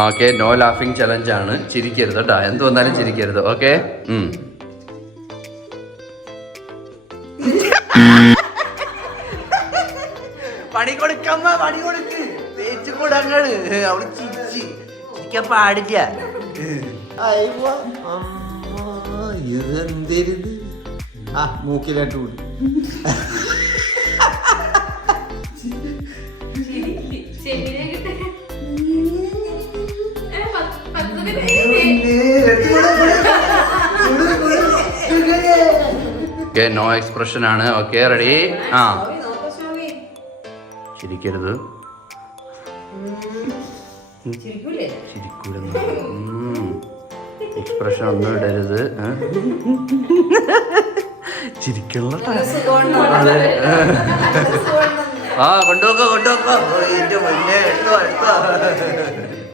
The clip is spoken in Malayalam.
ഓക്കെ, നോ ലാഫിംഗ് ചലഞ്ച് ആണ്. ചിരിക്കരുത് കേട്ടോ, എന്ത് വന്നാലും ചിരിക്കരുത്. ഓക്കെ, പണി കൊടുക്കമ്മ, പണി കൊടുക്ക്, തേച്ചു കൂടങ്ങള്. അവള് ചിരിച്ച് ചിരിക്കാൻ പാടില്ല. ഇതെന്തരുത് മൂക്കിലായിട്ട് കൂടി. നോ എക്സ്പ്രഷൻ ആണ്. Okay, ready? ചിരിക്കരുത്. ചിരിക്കൂല, എക്സ്പ്രഷൻ ഒന്നും ഇടരുത്. ചിരിക്കണല്ലോ. കൊണ്ടുപോക്കോ. എന്റെ മുന്നേ എടുത്തോ.